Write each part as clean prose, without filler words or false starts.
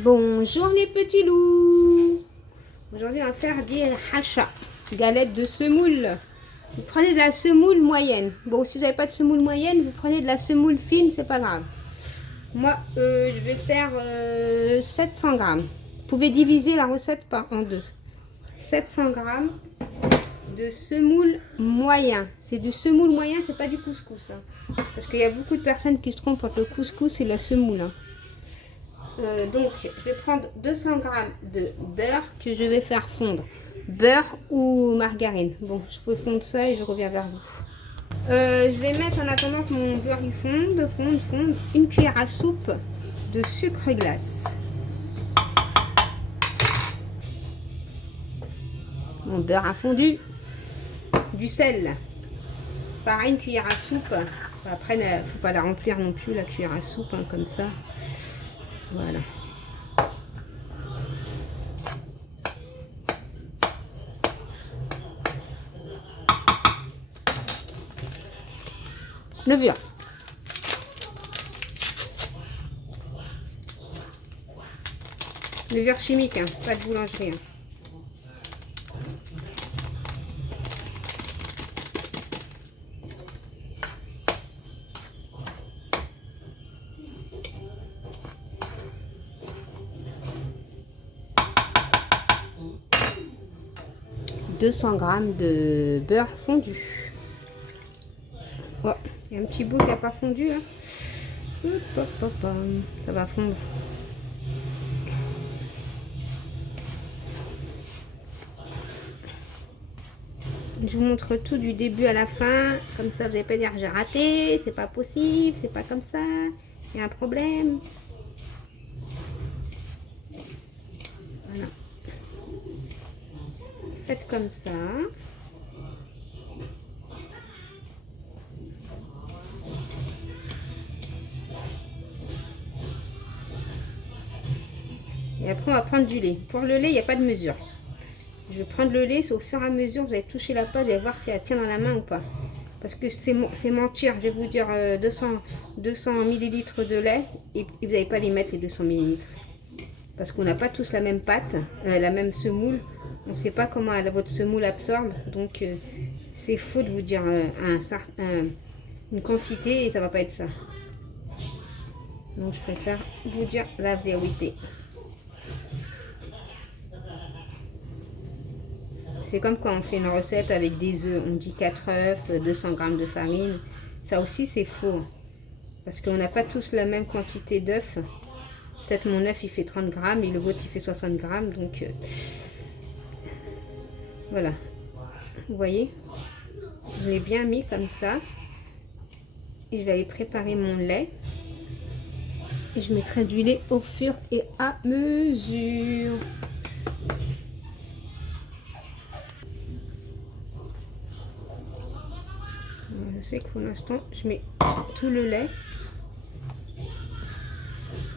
Bonjour les petits loups. Aujourd'hui on va faire des hachas, galettes de semoule. Vous prenez de la semoule moyenne. Bon, si vous n'avez pas de semoule moyenne, vous prenez de la semoule fine, c'est pas grave. Moi, je vais faire 700 grammes. Vous pouvez diviser la recette en deux. 700 grammes de semoule moyen. C'est du semoule moyen, c'est pas du couscous. Hein. Parce qu'il y a beaucoup de personnes qui se trompent entre le couscous et la semoule. Hein. Donc, je vais prendre 200 grammes de beurre que je vais faire fondre. Beurre ou margarine. Bon, je fais fondre ça et je reviens vers vous. Je vais mettre, en attendant que mon beurre il fonde, une cuillère à soupe de sucre glace. Mon beurre a fondu. Du sel. Pareil, une cuillère à soupe. Après, il ne faut pas la remplir non plus, la cuillère à soupe, hein, comme ça. Voilà. Levure. Levure chimique, hein, pas de boulangerie. Hein. « 200 grammes de beurre fondu. » Oh, il y a un petit bout qui n'a pas fondu là. Ça va fondre. Je vous montre tout du début à la fin. Comme ça, vous n'allez pas dire j'ai raté, c'est pas possible, c'est pas comme ça, il y a un problème. Voilà. Faites comme ça. Et après, on va prendre du lait. Pour le lait, il n'y a pas de mesure. Je vais prendre le lait, c'est au fur et à mesure, vous allez toucher la pâte, vous allez voir si elle tient dans la main ou pas. Parce que c'est mentir, je vais vous dire 200 ml de lait et vous n'allez pas les mettre les 200 ml. Parce qu'on n'a pas tous la même pâte, la même semoule. On ne sait pas comment votre semoule absorbe. Donc, c'est faux de vous dire une quantité et ça ne va pas être ça. Donc, je préfère vous dire la vérité. C'est comme quand on fait une recette avec des œufs. On dit 4 œufs, 200 g de farine. Ça aussi, c'est faux. Parce qu'on n'a pas tous la même quantité d'œufs. Peut-être mon œuf, il fait 30 grammes et le vôtre, il fait 60 grammes. Donc, voilà. Vous voyez, je l'ai bien mis comme ça. Et je vais aller préparer mon lait. Et je mettrai du lait au fur et à mesure. Je sais que pour l'instant, je mets tout le lait.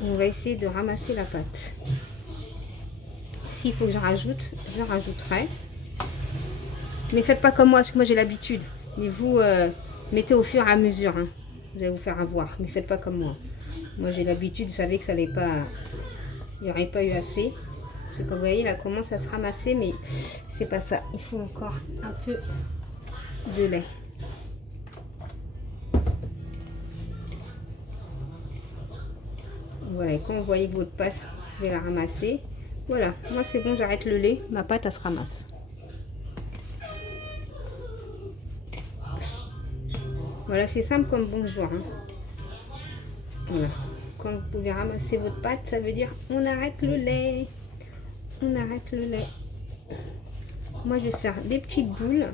On va essayer de ramasser la pâte. S'il faut que je rajoute, je rajouterai. Mais faites pas comme moi, parce que moi j'ai l'habitude. Mais vous, mettez au fur et à mesure. Hein. Vous allez vous faire avoir. Mais faites pas comme moi. Moi j'ai l'habitude, vous savez que ça n'allait pas... Il n'y aurait pas eu assez. Parce que comme vous voyez, là commence à se ramasser, mais c'est pas ça. Il faut encore un peu de lait. Voilà, et quand vous voyez que votre pâte, je vais la ramasser. Voilà, moi c'est bon, j'arrête le lait, ma pâte elle se ramasse. Voilà, c'est simple comme bonjour. Hein. Voilà, quand vous pouvez ramasser votre pâte, ça veut dire on arrête le lait. On arrête le lait. Moi je vais faire des petites boules.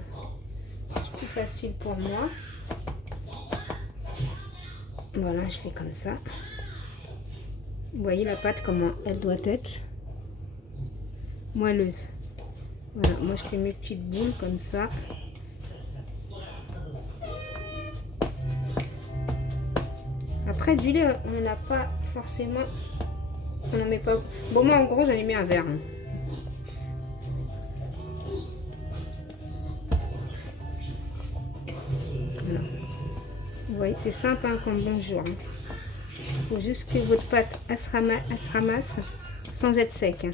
C'est plus facile pour moi. Voilà, je fais comme ça. Vous voyez la pâte comment elle doit être moelleuse. Voilà, moi je fais mes petites boules comme ça. Après du lait, on n'a pas forcément, on n'en met pas. Bon moi en gros j'en ai mis un verre. Hein. Voilà. Vous voyez, c'est simple hein, comme bonjour. Hein. Il faut juste que votre pâte elle se ramasse. sans être sec. Hein.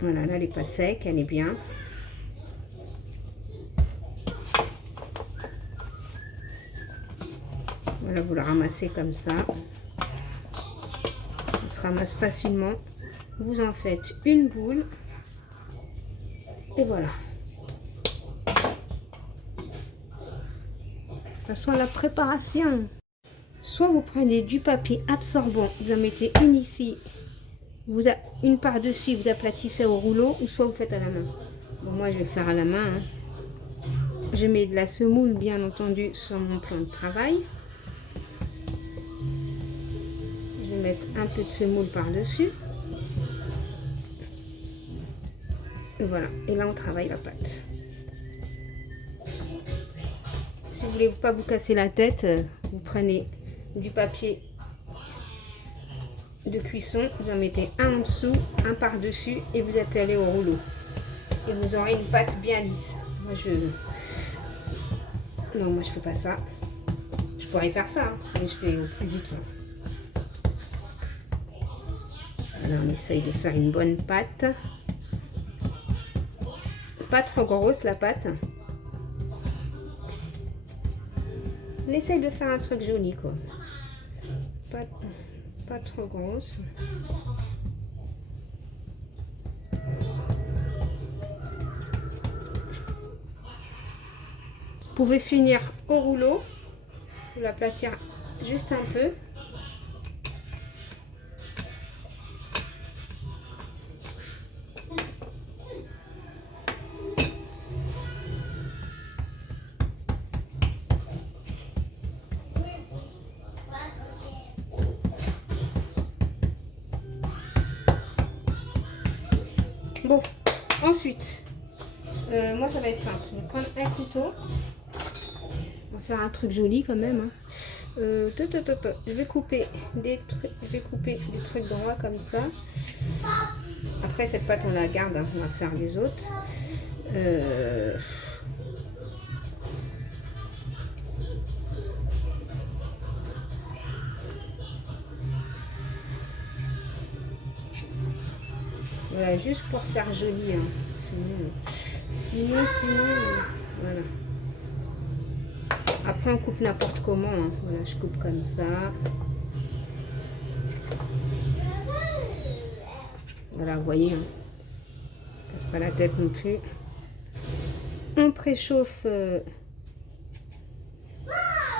Voilà, là elle n'est pas sec, elle est bien. Voilà, vous la ramassez comme ça. Ça se ramasse facilement. Vous en faites une boule. Et voilà. Passons à la préparation. Soit vous prenez du papier absorbant, vous en mettez une ici, une par-dessus, vous aplatissez au rouleau, ou soit vous faites à la main. Bon, moi je vais le faire à la main. Hein. Je mets de la semoule, bien entendu, sur mon plan de travail. Je vais mettre un peu de semoule par-dessus. Et voilà, et là on travaille la pâte. Si vous voulez pas vous casser la tête, vous prenez du papier de cuisson, vous en mettez un en dessous, un par-dessus et vous étalez au rouleau. Et vous aurez une pâte bien lisse. Moi je fais pas ça. Je pourrais faire ça, hein, mais je fais au plus vite. Là. Alors on essaye de faire une bonne pâte. Pas trop grosse la pâte. On essaye de faire un truc joli quoi. Pas trop grosse. Vous pouvez finir au rouleau. Vous l'aplatir juste un peu. Bon, ensuite, moi ça va être simple. Je vais prendre un couteau. On va faire un truc joli quand même. Hein. Je vais couper des trucs droits comme ça. Après cette pâte on la garde, hein. On va faire les autres. Voilà, juste pour faire joli. Hein. Sinon, voilà. Après, on coupe n'importe comment. Hein. Voilà, je coupe comme ça. Voilà, vous voyez. Hein. Casse pas la tête non plus. On préchauffe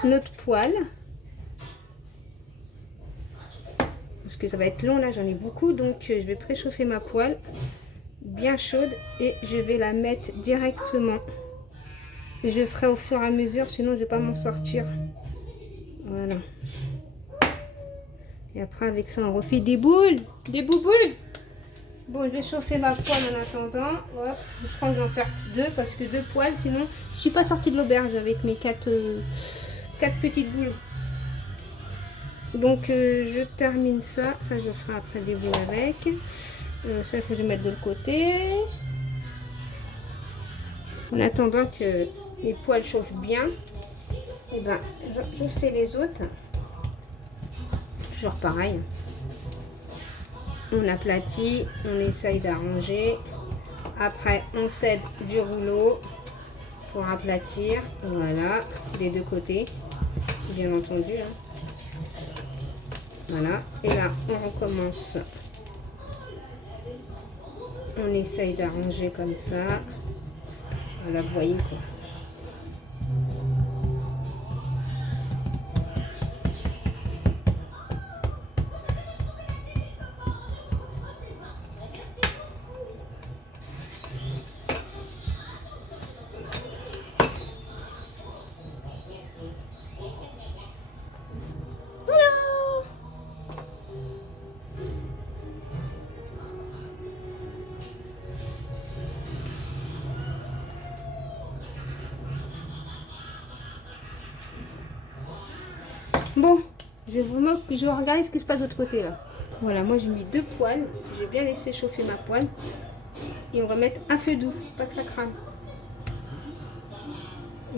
notre poêle. Parce que ça va être long là, j'en ai beaucoup, donc je vais préchauffer ma poêle bien chaude et je vais la mettre directement. Et je ferai au fur et à mesure, sinon je vais pas m'en sortir. Voilà. Et après avec ça on refait des boules, des bouboules. Bon, je vais chauffer ma poêle en attendant. Hop, je crois que je vais en faire deux parce que deux poêles, sinon je suis pas sortie de l'auberge avec mes quatre petites boules. Donc je termine ça. Ça je ferai après des boules avec. Ça il faut que je mette de le côté. En attendant que les poêles chauffent bien, et ben je fais les autres. Toujours pareil. On aplatit, on essaye d'arranger. Après on cède du rouleau pour aplatir. Voilà, des deux côtés, bien entendu. Hein. Voilà, et là on recommence. On essaye d'arranger comme ça. Voilà, vous voyez quoi. Bon, je vais regarder ce qui se passe de l'autre côté là. Voilà, moi j'ai mis deux poêles. J'ai bien laissé chauffer ma poêle. Et on va mettre un feu doux, pas que ça crame.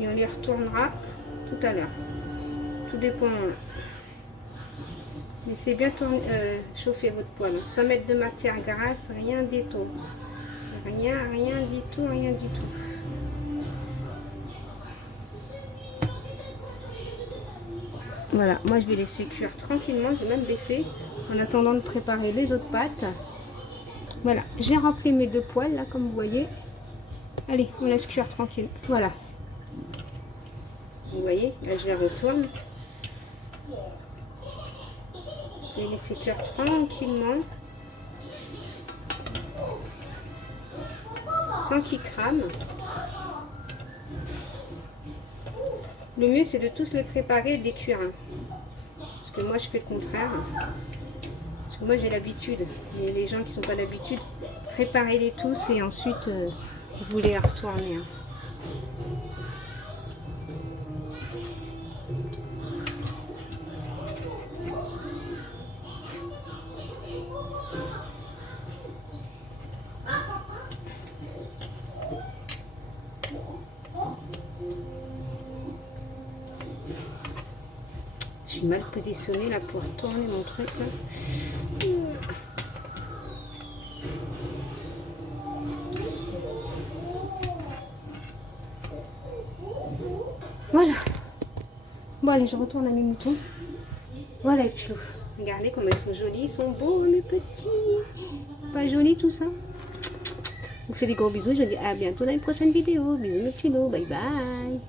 Et on les retournera tout à l'heure. Tout dépend Laissez bien chauffer votre poêle. Sans mettre de matière grasse, rien du tout. Rien du tout, rien du tout. Voilà, moi je vais laisser cuire tranquillement, je vais même baisser en attendant de préparer les autres pâtes. Voilà, j'ai rempli mes 2 poêles là, comme vous voyez. Allez, on laisse cuire tranquille. Voilà. Vous voyez, là je les retourne. Je vais laisser cuire tranquillement. Sans qu'ils crament. Le mieux c'est de tous les préparer et de les cuire. Parce que moi je fais le contraire. Parce que moi j'ai l'habitude. Et les gens qui n'ont pas l'habitude, préparez-les tous et ensuite vous les retournez. Je suis mal positionnée là pour tourner mon truc là. Voilà. Bon allez, je retourne à mes moutons. Voilà les petits loups. Regardez comme ils sont jolis, ils sont beaux mes petits. Pas joli tout ça? Je vous fais des gros bisous, je vous dis à bientôt dans une prochaine vidéo. Bisous mes petits loups, bye bye.